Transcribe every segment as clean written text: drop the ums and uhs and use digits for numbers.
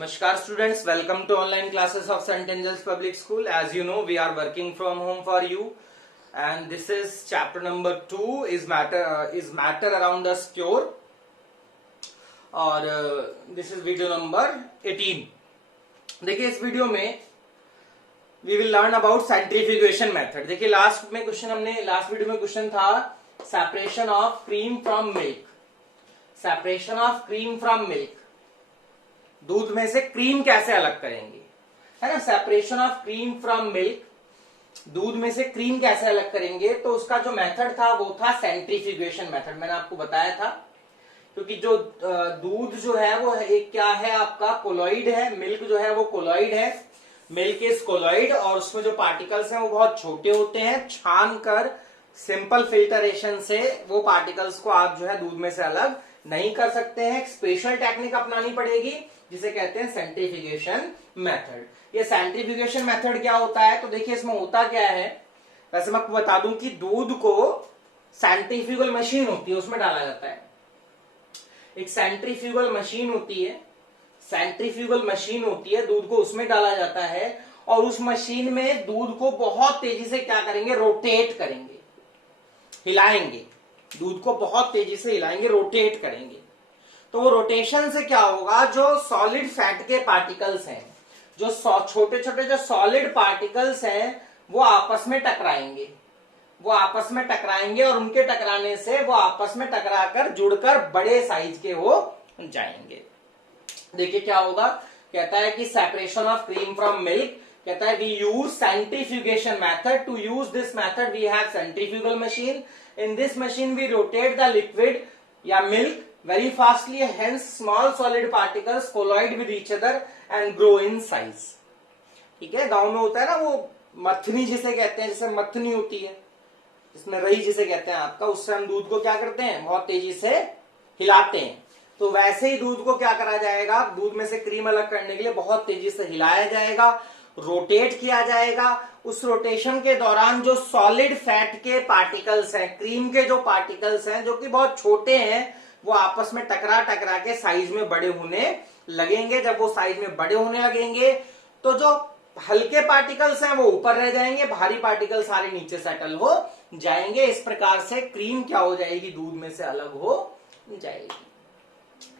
Namaskar students, welcome to online classes of St. Angel's Public School. As you know, we are working from home for you, and this is chapter number 2 is matter around us pure, और this is video number 18. देखिए इस video में we will learn about centrifugation method. देखिए last video में question था separation of cream from milk. Separation of cream from milk, दूध में से क्रीम कैसे अलग करेंगे, है ना। Separation of cream from milk, दूध में से क्रीम कैसे अलग करेंगे, तो उसका जो मेथड था वो था सेंट्रीफ्यूगेशन मेथड। मैंने आपको बताया था, क्योंकि जो दूध जो है वो एक क्या है, आपका कोलॉइड है। मिल्क जो है वो कोलॉइड है, मिल्क इज कोलॉइड, और उसमें जो पार्टिकल्स हैं वो बहुत छोटे होते हैं। छान कर सिंपल फिल्टरेशन से वो पार्टिकल्स को आप जो है दूध में से अलग नहीं कर सकते हैं। एक स्पेशल टेक्निक अपनानी पड़ेगी जिसे कहते हैं सेंट्रीफ्यूगेशन मेथड। ये सेंट्रीफ्यूगेशन मेथड क्या होता है, तो देखिए इसमें होता क्या है। वैसे मैं आपको बता दूं कि दूध को सेंट्रीफ्यूगल मशीन होती है, उसमें डाला जाता है। एक सेंट्रीफ्यूगल मशीन होती है, सेंट्रीफ्यूगल मशीन होती है, दूध को उसमें डाला जाता है, और उस मशीन में दूध को बहुत तेजी से क्या करेंगे, रोटेट करेंगे, हिलाएंगे। दूध को बहुत तेजी से हिलाएंगे, रोटेट करेंगे। तो वो रोटेशन से क्या होगा, जो सॉलिड फैट के पार्टिकल्स हैं, जो छोटे छोटे जो सॉलिड पार्टिकल्स हैं, वो आपस में टकराएंगे। और उनके टकराने से वो आपस में टकराकर जुड़कर बड़े साइज के हो जाएंगे। देखिए क्या होगा, कहता है कि separation of cream from milk, कहता है we use centrifugation method. To use this method we have centrifugal machine. In this machine we rotate the liquid या milk very fastly, hence small solid particles colloid with each other and grow in size. ठीक है, गांव में होता है ना वो मथनी जिसे कहते हैं, जैसे मथनी होती है जिसमें रही जिसे कहते हैं आपका, उससे हम दूध को क्या करते हैं, बहुत तेजी से हिलाते हैं। तो वैसे ही दूध को क्या करा जाएगा, दूध में से क्रीम अलग करने के लिए बहुत तेजी से हिलाया जाएगा, रोटेट किया जाएगा। उस रोटेशन के दौरान जो सॉलिड फैट के पार्टिकल्स हैं, क्रीम के जो पार्टिकल्स हैं जो कि बहुत छोटे हैं, वो आपस में टकरा टकरा के साइज में बड़े होने लगेंगे। जब वो साइज में बड़े होने लगेंगे तो जो हल्के पार्टिकल्स हैं वो ऊपर रह जाएंगे, भारी पार्टिकल सारे नीचे सेटल हो जाएंगे। इस प्रकार से क्रीम क्या हो जाएगी, दूध में से अलग हो जाएगी।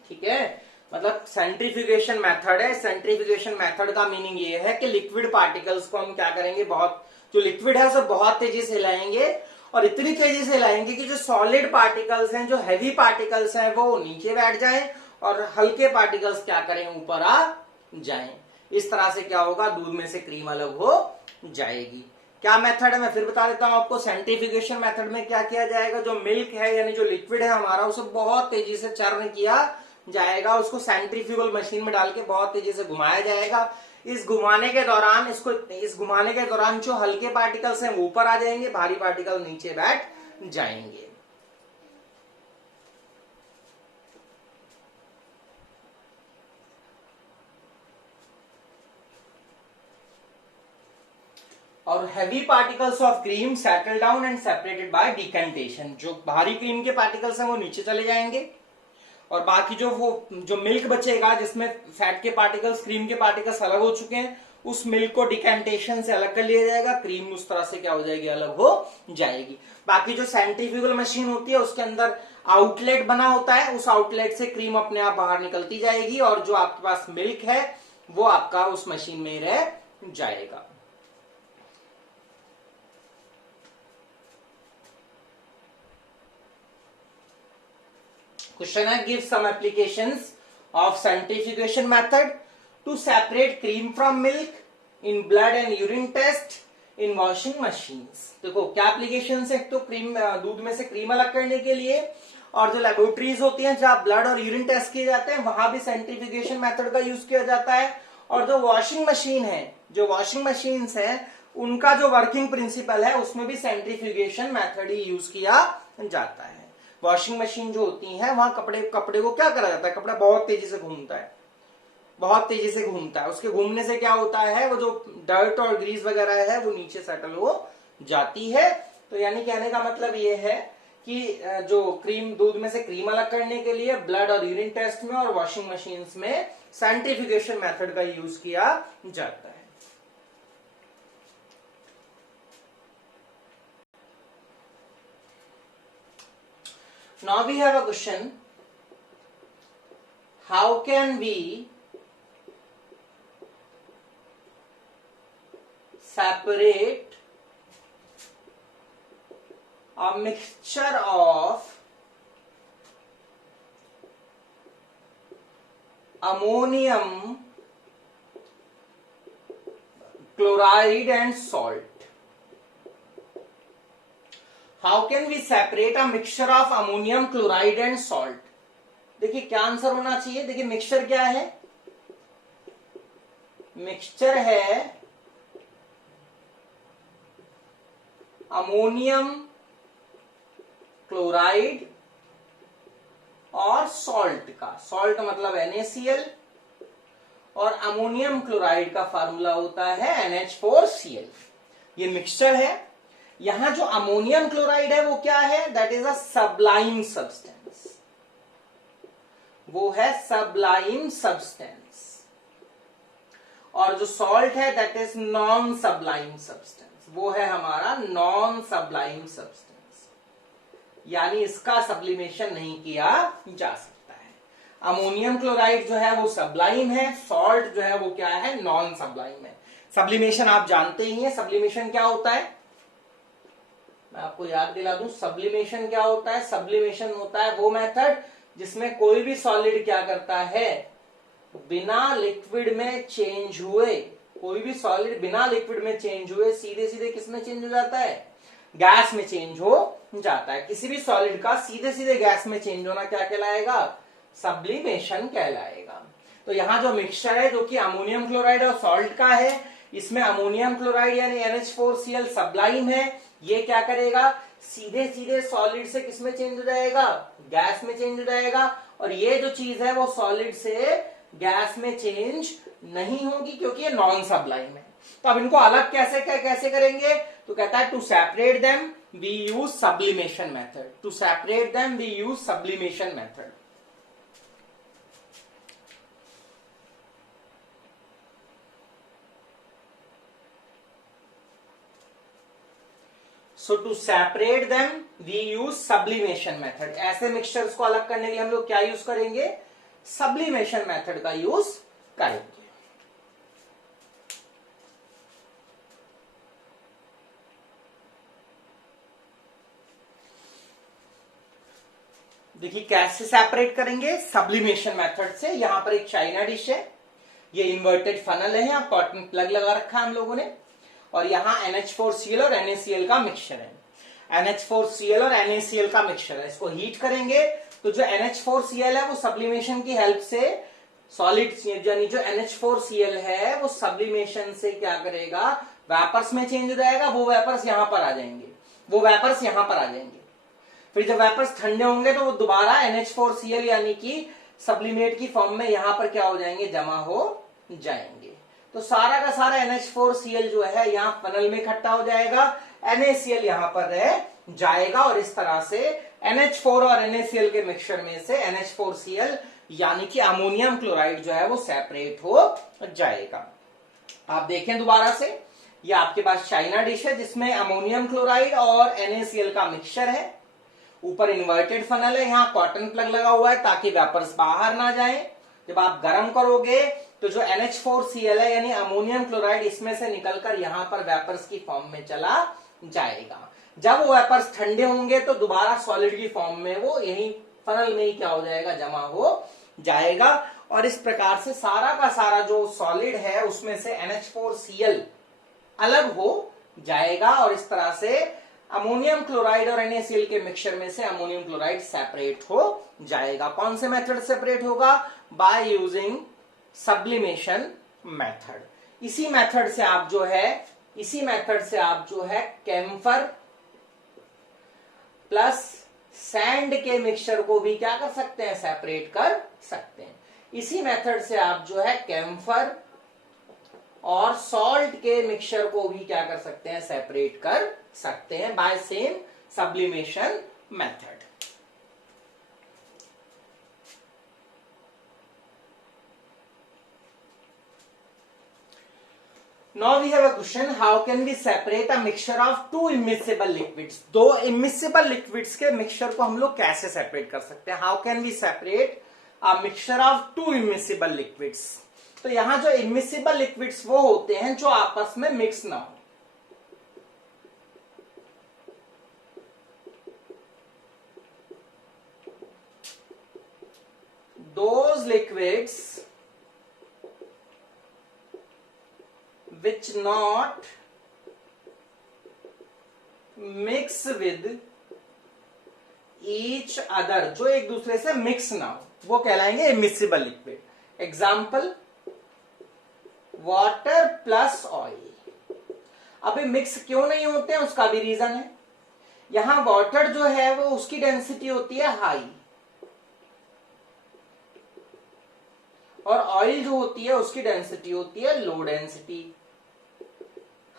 ठीक है, मतलब सेंट्रीफ्यूगेशन मेथड है। सेंट्रीफ्यूगेशन मेथड का मीनिंग ये है कि लिक्विड पार्टिकल्स को हम क्या करेंगे, बहुत जो लिक्विड है उसे बहुत तेजी से हिलाएंगे, और इतनी तेजी से हिलाएंगे कि जो सॉलिड पार्टिकल्स हैं, जो हैवी पार्टिकल्स हैं, वो नीचे बैठ जाएं, और हल्के पार्टिकल्स क्या करें, ऊपर आ जाएं। इस तरह से क्या होगा, दूध में से क्रीम अलग हो जाएगी। क्या मेथड है, मैं फिर बता देता हूं आपको। सेंट्रीफ्यूगेशन मेथड में क्या किया जाएगा, जो मिल्क है यानी जो लिक्विड है हमारा, उसे बहुत तेजी से चर्न किया जाएगा, उसको सेंट्रीफ्यूगल मशीन में डाल के बहुत तेजी से घुमाया जाएगा। इस घुमाने के दौरान जो हल्के पार्टिकल्स हैं वो ऊपर आ जाएंगे, भारी पार्टिकल नीचे बैठ जाएंगे। और heavy particles of cream settle down and separated by decantation. जो भारी क्रीम के पार्टिकल्स हैं वो नीचे चले जाएंगे, और बाकी जो मिल्क बचेगा, जिसमें फैट के पार्टिकल्स, क्रीम के पार्टिकल्स अलग हो चुके हैं, उस मिल्क को डिकेंटेशन से अलग कर लिया जाएगा। क्रीम उस तरह से क्या हो जाएगी, अलग हो जाएगी। बाकी जो सेंट्रीफ्यूगल मशीन होती है उसके अंदर आउटलेट बना होता है, उस आउटलेट से क्रीम अपने आप बाहर निकलती जाएगी, और जो आपके पास मिल्क है वो आपका उस मशीन में रह जाएगा। क्वेश्चन है, give some applications of centrifugation method to separate cream from milk in blood and urine test in washing machines. देखो क्या एप्लीकेशंस है, तो क्रीम, दूध में से क्रीम अलग करने के लिए, और जो लेबोरेटरीज होती हैं जहां ब्लड और यूरिन टेस्ट किए जाते हैं, वहां भी सेंट्रीफ्यूगेशन मेथड का यूज किया जाता है। और जो वॉशिंग मशीन है, जो वॉशिंग मशीन्स है, उनका जो वर्किंग प्रिंसिपल है उसमें भी सेंट्रीफ्यूगेशन मेथड ही यूज किया जाता है। वॉशिंग मशीन जो होती है वहां कपड़े को क्या करा जाता है, कपड़ा बहुत तेजी से घूमता है, उसके घूमने से क्या होता है, वो जो डर्ट और ग्रीस वगैरह है वो नीचे सेटल हो जाती है। तो यानी कहने का मतलब ये है कि जो क्रीम, दूध में से क्रीम अलग करने के लिए ब्लड और यूरिन टेस्ट में और वॉशिंग मशीन्स में सैंटिफिकेशन मेथड का यूज किया जाता है। Now we have a question, how can we separate a mixture of ammonium chloride and salt? How can we separate a mixture of ammonium chloride and salt? देखिए क्या answer होना चाहिए। देखिए मिक्सचर क्या है, मिक्सचर है अमोनियम क्लोराइड और salt का। सॉल्ट मतलब NaCl और अमोनियम क्लोराइड का फार्मूला होता है NH4Cl। ये मिक्सचर है। यहां जो अमोनियम क्लोराइड है वो क्या है, that is a Sublime substance, वो है सबलाइम सब्सटेंस। और जो सॉल्ट है that is non Sublime substance, वो है हमारा नॉन सबलाइम सब्सटेंस, यानी इसका सब्लिमेशन नहीं किया जा सकता है। अमोनियम क्लोराइड जो है वो सबलाइम है, सॉल्ट जो है वो क्या है, नॉन सबलाइम है। सब्लिमेशन आप जानते ही हैं, सब्लिमेशन क्या होता है, मैं आपको याद दिला दूं। सब्लिमेशन क्या होता है, सब्लिमेशन होता है वो मेथड जिसमें कोई भी सॉलिड क्या करता है, बिना लिक्विड में चेंज हुए, कोई भी सॉलिड बिना लिक्विड में चेंज हुए सीधे सीधे किस में चेंज हो जाता है, गैस में चेंज हो जाता है। किसी भी सॉलिड का सीधे सीधे गैस में चेंज होना क्या कहलाएगा, सब्लिमेशन कहलाएगा। तो यहां जो मिक्सचर है जो कि अमोनियम क्लोराइड और सॉल्ट का है, इसमें अमोनियम क्लोराइड यानी NH4Cl सबलाइम है। ये क्या करेगा, सीधे सीधे सॉलिड से किस में चेंज हो जाएगा, गैस में चेंज हो जाएगा। और ये जो चीज है वो सॉलिड से गैस में चेंज नहीं होगी क्योंकि ये नॉन सबलाइम है। तो अब इनको अलग कैसे करेंगे, तो कहता है to separate them we use sublimation method. To separate them we use sublimation method. So to separate them we use sublimation method. ऐसे मिक्सचर्स को अलग करने के लिए हम लोग क्या यूज करेंगे, सब्लिमेशन मेथड का यूज करेंगे। देखिए कैसे सेपरेट करेंगे, सब्लिमेशन मेथड से। यहां पर एक चाइना डिश है, ये इन्वर्टेड फनल है, यहां कॉटन प्लग लगा रखा है हम लोगों ने, और यहां NH4Cl और NaCl का मिक्सचर है। NH4Cl और NaCl का मिक्सचर है, इसको हीट करेंगे तो जो NH4Cl है वो सब्लिमेशन की हेल्प से सॉलिड, यानी जो NH4Cl है वो सब्लिमेशन से क्या करेगा, वेपर्स में चेंज हो जाएगा। वो वेपर्स यहां पर आ जाएंगे, वो वेपर्स यहां पर आ जाएंगे। फिर जब वेपर्स ठंडे होंगे तो वो दोबारा NH4Cl यानी कि सब्लिमेट की फॉर्म में यहां पर क्या हो जाएंगे, जमा हो जाएंगे। तो सारा का सारा NH4Cl जो है यहाँ फनल में इकट्ठा हो जाएगा, NaCl यहां पर रह जाएगा, और इस तरह से NH4 और NaCl के मिक्सचर में से NH4Cl यानी कि अमोनियम क्लोराइड जो है वो सेपरेट हो जाएगा। आप देखें दोबारा से, ये आपके पास चाइना डिश है जिसमें अमोनियम क्लोराइड और NaCl का मिक्सचर है। ऊपर इन्वर्टेड फनल है, यहाँ कॉटन प्लग लगा हुआ है ताकि वेपर्स बाहर ना जाए। जब आप गर्म करोगे तो जो NH4Cl है यानी अमोनियम क्लोराइड इसमें से निकलकर यहां पर वेपर्स की फॉर्म में चला जाएगा। जब वो वेपर्स ठंडे होंगे तो दोबारा सॉलिड की फॉर्म में वो यही फनल में ही क्या हो जाएगा, जमा हो जाएगा। और इस प्रकार से सारा का सारा जो सॉलिड है उसमें से NH4Cl अलग हो जाएगा, और इस तरह से अमोनियम क्लोराइड और NaCl के मिक्सचर में से अमोनियम क्लोराइड सेपरेट हो जाएगा। कौन से मेथड सेपरेट होगा, बाय यूजिंग सब्लिमेशन मेथड। इसी मेथड से आप जो है कैम्फर प्लस सैंड के मिक्सचर को भी क्या कर सकते हैं, सेपरेट कर सकते हैं। इसी मेथड से आप जो है कैम्फर और सॉल्ट के मिक्सचर को भी क्या कर सकते हैं, सेपरेट कर सकते हैं by same sublimation method. Now we have a question, how can we separate a mixture of two immiscible liquids? दो immiscible liquids के mixture को हम लोग कैसे separate कर सकते हैं? How can we separate a mixture of two immiscible liquids? तो यहां जो immiscible liquids वो होते हैं जो आपस में mix ना हो. Those liquids which not mix with each other, जो एक दूसरे से मिक्स ना हो, वो कहलाएंगे immiscible liquid. Example, water plus oil. अभी मिक्स क्यों नहीं होते हैं उसका भी रीजन है. यहां वाटर जो है वो उसकी डेंसिटी होती है हाई, और ऑयल जो होती है उसकी डेंसिटी होती है लो डेंसिटी.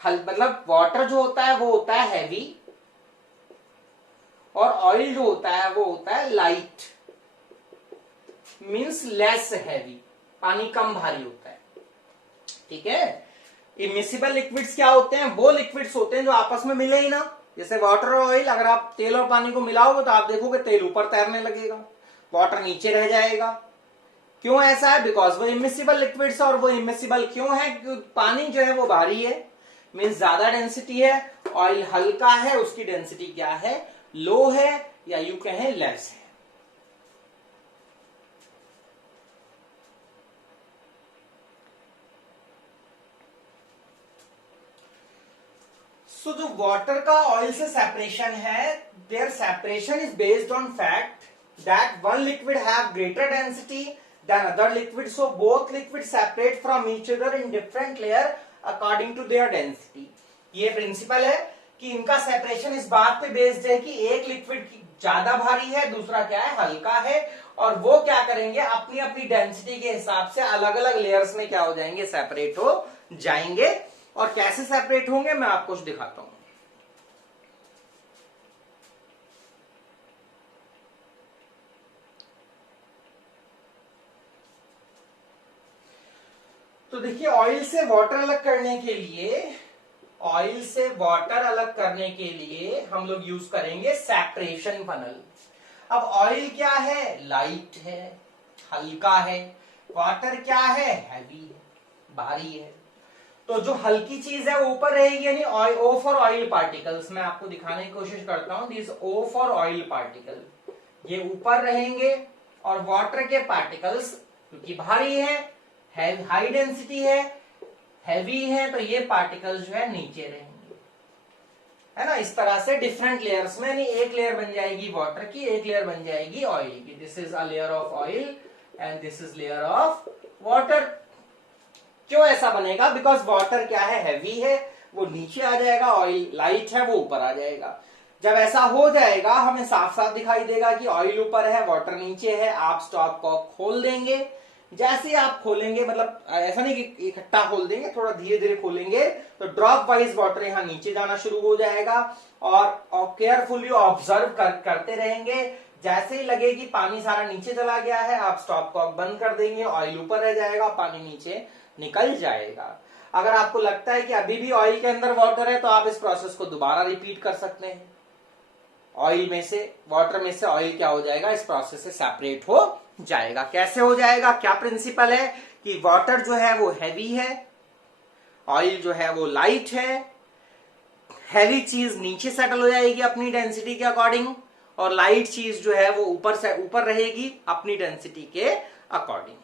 मतलब वाटर जो होता है वो होता है हैवी, और ऑयल जो होता है वो होता है लाइट, मींस लेस हैवी, पानी कम भारी होता है. ठीक है. इमिसिबल लिक्विड्स क्या होते हैं? वो लिक्विड्स होते हैं जो आपस में मिले ही ना. जैसे वाटर और ऑयल, अगर आप तेल और पानी को मिलाओगे तो आप देखोगे तेल ऊपर तैरने लगेगा, वाटर नीचे रह जाएगा. क्यों ऐसा है? बिकॉज वो इमिसिबल लिक्विड्स, और वो इमिसिबल क्यों है? क्योंकि पानी जो है वो भारी है, मीन्स ज्यादा डेंसिटी है. ऑयल हल्का है, उसकी डेंसिटी क्या है? लो है, या यू कहें लेस है. सो जो वाटर का ऑयल से सेपरेशन है, there separation is based on fact that one liquid have greater density than other liquids, so both liquids separate from each other in different layer according to their density. ये principal है कि इनका separation इस बात पे based है कि एक लिक्विड ज्यादा भारी है, दूसरा क्या है? हल्का है, और वो क्या करेंगे? अपनी अपनी डेंसिटी के हिसाब से अलग अलग लेयर्स में क्या हो जाएंगे? सेपरेट हो जाएंगे. और कैसे सेपरेट होंगे मैं आपको दिखाता हूं. तो देखिए, ऑयल से वाटर अलग करने के लिए, ऑयल से वाटर अलग करने के लिए हम लोग यूज करेंगे सेपरेशन फनल. अब ऑयल क्या है? लाइट है, हल्का है. वाटर क्या है? हैवी है, भारी है. तो जो हल्की चीज है वो ऊपर रहेगी, यानी ओ फॉर ऑयल पार्टिकल्स. मैं आपको दिखाने की कोशिश करता हूं. This oh for oil particle, ये ऊपर रहेंगे, और वाटर के पार्टिकल्स क्योंकि भारी है, हाई डेंसिटी है, हैवी है, तो ये पार्टिकल्स जो है नीचे रहेंगे, है ना. इस तरह से डिफरेंट लेयर्स में, यानी एक लेयर बन जाएगी वाटर की, एक लेयर बन जाएगी ऑयल की. This is a layer of oil and this is layer of water. क्यों ऐसा बनेगा? बिकॉज वाटर क्या है? हैवी है, वो नीचे आ जाएगा, ऑयल लाइट है, वो ऊपर आ जाएगा. जब ऐसा हो जाएगा हमें साफ साफ दिखाई देगा कि ऑयल ऊपर है, वाटर नीचे है. आप स्टॉप कॉक खोल देंगे. जैसे ही आप खोलेंगे, मतलब ऐसा नहीं कि इकट्ठा खोल देंगे, थोड़ा धीरे धीरे खोलेंगे, तो ड्रॉप वाइज वाटर यहाँ नीचे जाना शुरू हो जाएगा. और केयरफुली ऑब्जर्व करते रहेंगे. जैसे ही लगे कि पानी सारा नीचे चला गया है, आप स्टॉप कॉक बंद कर देंगे, ऑयल ऊपर रह जाएगा, पानी नीचे निकल जाएगा. अगर आपको लगता है कि अभी भी ऑयल के अंदर वाटर है, तो आप इस प्रोसेस को दोबारा रिपीट कर सकते हैं. ऑयल में से, वाटर में से ऑयल क्या हो जाएगा? इस प्रोसेस से सेपरेट हो जाएगा. कैसे हो जाएगा? क्या प्रिंसिपल है कि वाटर जो है वो हैवी है, ऑयल जो है वो लाइट है. हैवी चीज नीचे सेटल हो जाएगी अपनी डेंसिटी के अकॉर्डिंग, और लाइट चीज जो है वो ऊपर रहेगी अपनी डेंसिटी के अकॉर्डिंग.